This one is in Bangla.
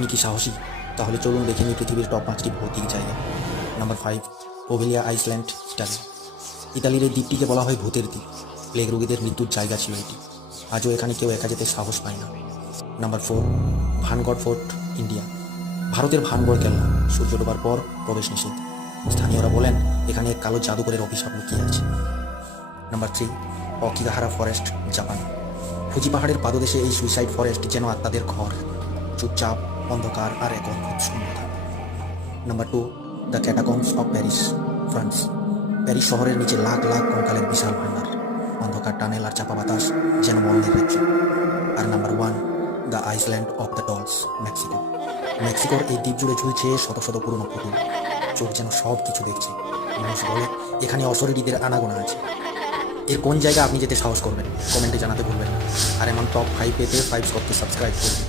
আপনি কি সাহসী? তাহলে চলুন দেখে নিই পৃথিবীর টপ 5টি ভৌতিক জায়গা। Number 5, Poveglia island, Italy. ইতালির এই দ্বীপটিকে বলা হয় ভূতের দ্বীপ। প্লেগ রোগীদের মৃত্যুর জায়গা ছিল এটি। আজও এখানে কেউ একা যেতে সাহস পায় না। Number 4, Bhangarh fort, India. ভারতের ভানগড় কেল্লা, সূর্য ডোবার পর প্রবেশ নিষেধ। স্থানীয়রা বলেন এখানে এক কালো জাদুকরের অভিশাপ লুকিয়ে আছে। Number 3, Aokigahara forest, Japan. Fuji পাহাড়ের পাদদেশে এই সুইসাইড ফরেস্ট যেন আত্মাদের ঘর। চুপচাপ, অন্ধকার আর এক অদ্ভুত শূন্যতা। Number 2, the catacombs of Paris, France. Paris শহরের নিচে লাখ লাখ কঙ্কালের বিশাল ভান্ডার। অন্ধকার টানেল আর চাপা বাতাস যেন মরণের রাজ্য। আর number 1, the island of the dolls, Mexico. মেক্সিকোর এই দ্বীপ জুড়ে ঝুলছে শত শত পুরনো পুতুল। চোখ যেন সব কিছু দেখছে। মানুষ বলে এখানে অশরীরীদের আনাগোনা আছে। এর কোন জায়গা আপনি যেতে সাহস করবেন কমেন্টে জানাতে ভুলবেন না। আর এমন টপ 5 পেতে 5 স্কটকে সাবস্ক্রাইব করুন।